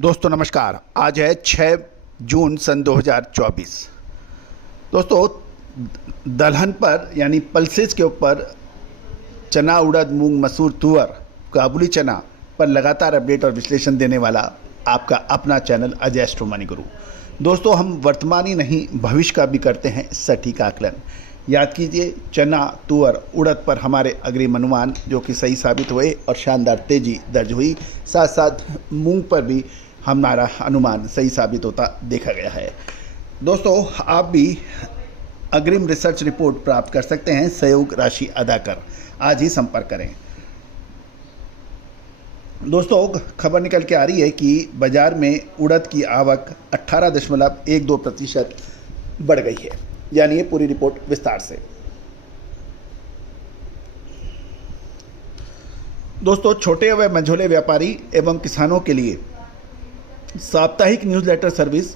दोस्तों नमस्कार। आज है 6 जून सन 2024। दोस्तों दलहन पर यानी पल्सेस के ऊपर चना, उड़द, मूंग, मसूर, तुअर, काबुली चना पर लगातार अपडेट और विश्लेषण देने वाला आपका अपना चैनल अजय एस्ट्रो मनी गुरु। दोस्तों हम वर्तमान ही नहीं भविष्य का भी करते हैं सटीक आकलन। याद कीजिए, चना, तुअर, उड़द पर हमारे अग्रिम अनुमान जो कि सही साबित हुए और शानदार तेजी दर्ज हुई। साथ साथ मूंग पर भी हमारा अनुमान सही साबित होता देखा गया है। दोस्तों आप भी अग्रिम रिसर्च रिपोर्ट प्राप्त कर सकते हैं सहयोग राशि अदा कर। आज ही संपर्क करें। दोस्तों खबर निकल के आ रही है कि बाजार में उड़द की आवक 18.12% बढ़ गई है। जानिए पूरी रिपोर्ट विस्तार से। दोस्तों छोटे व मझोले व्यापारी एवं किसानों के लिए साप्ताहिक न्यूज़लेटर सर्विस,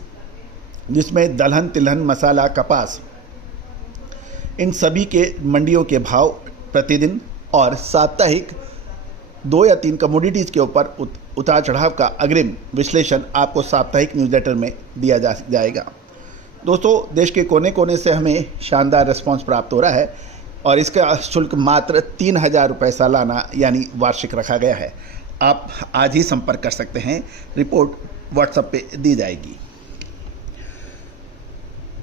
जिसमें दलहन, तिलहन, मसाला, कपास, इन सभी के मंडियों के भाव प्रतिदिन और साप्ताहिक 2 या 3 कमोडिटीज़ के ऊपर उतार चढ़ाव का अग्रिम विश्लेषण आपको साप्ताहिक न्यूज़लेटर में दिया जाएगा। दोस्तों देश के कोने कोने से हमें शानदार रिस्पांस प्राप्त हो रहा है और इसका शुल्क मात्र 3,000 रुपये सालाना यानी वार्षिक रखा गया है। आप आज ही संपर्क कर सकते हैं। रिपोर्ट व्हाट्सएप पे दी जाएगी।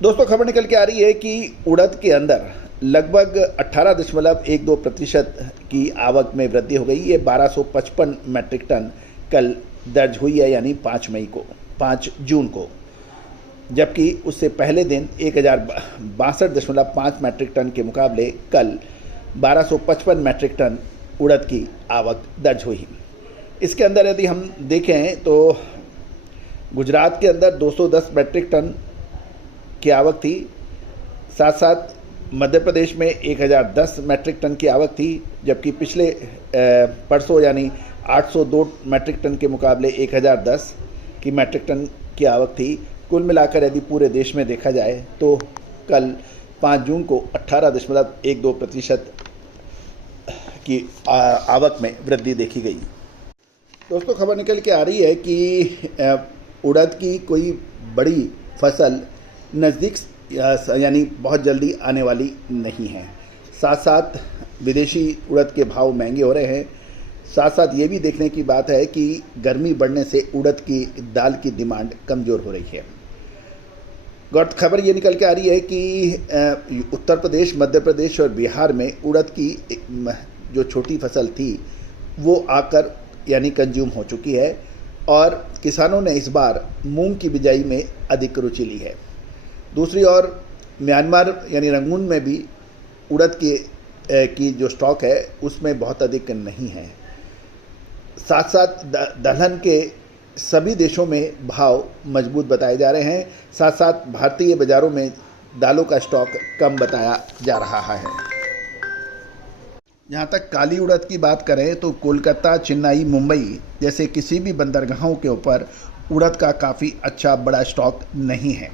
दोस्तों खबर निकल के आ रही है कि उड़द के अंदर लगभग 18.12% की आवक में वृद्धि हो गई। ये 1255 मैट्रिक टन कल दर्ज हुई है, यानी 5 जून को, जबकि उससे पहले दिन 1062.5 मैट्रिक टन के मुकाबले कल 1255 मैट्रिक टन उड़द की आवक दर्ज हुई। इसके अंदर यदि हम देखें तो गुजरात के अंदर 210 मैट्रिक टन की आवक थी। साथ साथ मध्य प्रदेश में 1010 मैट्रिक टन की आवक थी, जबकि पिछले परसों यानी 802 मैट्रिक टन के मुकाबले 1010 की मैट्रिक टन की आवक थी। कुल मिलाकर यदि पूरे देश में देखा जाए तो कल 5 जून को 18.12% की आवक में वृद्धि देखी गई। दोस्तों खबर निकल के आ रही है कि उड़द की कोई बड़ी फसल नज़दीक यानी बहुत जल्दी आने वाली नहीं है। साथ साथ विदेशी उड़द के भाव महंगे हो रहे हैं। साथ साथ ये भी देखने की बात है कि गर्मी बढ़ने से उड़द की दाल की डिमांड कमज़ोर हो रही है। गौर खबर ये निकल के आ रही है कि उत्तर प्रदेश, मध्य प्रदेश और बिहार में उड़द की जो छोटी फसल थी वो आकर यानी कंज्यूम हो चुकी है और किसानों ने इस बार मूंग की बिजाई में अधिक रुचि ली है। दूसरी ओर म्यांमार यानी रंगून में भी उड़द की जो स्टॉक है उसमें बहुत अधिक नहीं है। साथ साथ दलहन के सभी देशों में भाव मजबूत बताए जा रहे हैं। साथ साथ भारतीय बाज़ारों में दालों का स्टॉक कम बताया जा रहा है। जहाँ तक काली उड़द की बात करें तो कोलकाता, चेन्नई, मुंबई जैसे किसी भी बंदरगाहों के ऊपर उड़द का काफ़ी अच्छा बड़ा स्टॉक नहीं है।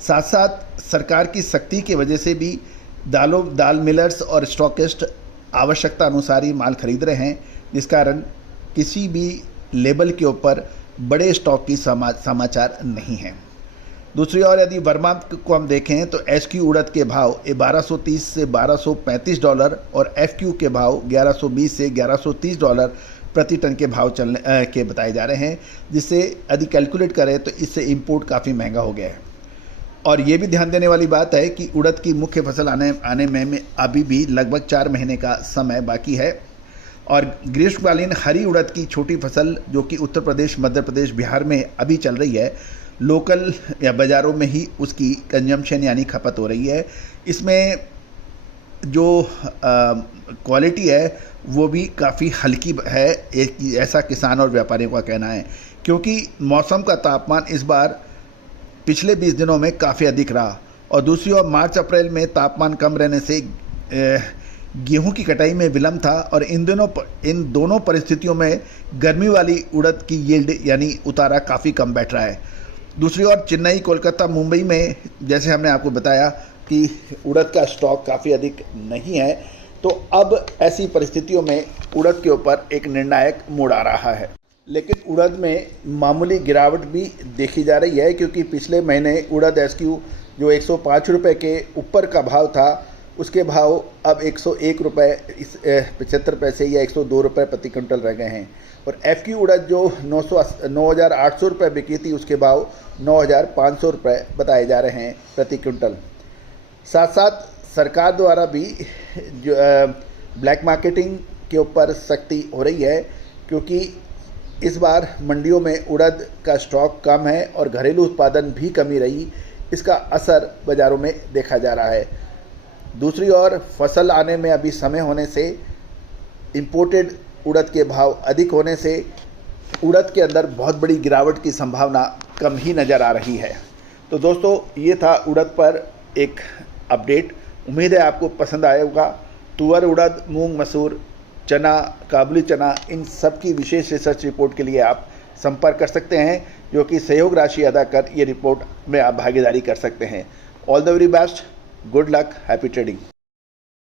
साथ साथ सरकार की सख्ती की वजह से भी दाल मिलर्स और स्टॉकिस्ट आवश्यकता अनुसार ही माल खरीद रहे हैं, जिस कारण किसी भी लेबल के ऊपर बड़े स्टॉक की समाचार नहीं है। दूसरी ओर यदि वर्मा को हम देखें तो एसक्यू उड़द के भाव 1230 से $1235 और एफक्यू के भाव 1120 से $1130 प्रति टन के भाव चलने के बताए जा रहे हैं, जिससे यदि कैलकुलेट करें तो इससे इंपोर्ट काफ़ी महंगा हो गया है। और ये भी ध्यान देने वाली बात है कि उड़द की मुख्य फसल आने में अभी भी लगभग 4 महीने का समय बाकी है और ग्रीष्मकालीन हरी उड़द की छोटी फसल जो कि उत्तर प्रदेश, मध्य प्रदेश, बिहार में अभी चल रही है, लोकल या बाज़ारों में ही उसकी कंजम्पशन यानी खपत हो रही है। इसमें जो क्वालिटी है वो भी काफ़ी हल्की है, ऐसा किसान और व्यापारियों का कहना है, क्योंकि मौसम का तापमान इस बार पिछले 20 दिनों में काफ़ी अधिक रहा और दूसरी ओर मार्च अप्रैल में तापमान कम रहने से गेहूं की कटाई में विलम्ब था और इन दोनों परिस्थितियों में गर्मी वाली उड़द की यील्ड यानी उतारा काफ़ी कम बैठ रहा है। दूसरी ओर चेन्नई, कोलकाता, मुंबई में जैसे हमने आपको बताया कि उड़द का स्टॉक काफ़ी अधिक नहीं है, तो अब ऐसी परिस्थितियों में उड़द के ऊपर एक निर्णायक मोड़ आ रहा है। लेकिन उड़द में मामूली गिरावट भी देखी जा रही है, क्योंकि पिछले महीने उड़द एसक्यू जो 105 रुपये के ऊपर का भाव था, उसके भाव अब 101 रुपये 75 पैसे या 102 रुपये प्रति क्विंटल रह गए हैं। और एफक्यू उड़द जो 9,800 रुपये बिकी थी, उसके भाव 9,500 रुपये बताए जा रहे हैं प्रति क्विंटल। साथ साथ सरकार द्वारा भी जो ब्लैक मार्केटिंग के ऊपर सख्ती हो रही है, क्योंकि इस बार मंडियों में उड़द का स्टॉक कम है और घरेलू उत्पादन भी कमी रही, इसका असर बाज़ारों में देखा जा रहा है। दूसरी ओर फसल आने में अभी समय होने से इंपोर्टेड उड़द के भाव अधिक होने से उड़द के अंदर बहुत बड़ी गिरावट की संभावना कम ही नज़र आ रही है। तो दोस्तों, ये था उड़द पर एक अपडेट। उम्मीद है आपको पसंद आया होगा। तुअर, उड़द, मूंग, मसूर, चना, काबुली चना, इन सब की विशेष रिसर्च रिपोर्ट के लिए आप संपर्क कर सकते हैं, जो कि सहयोग राशि अदा कर ये रिपोर्ट में आप भागीदारी कर सकते हैं। All the very best, good luck, happy trading.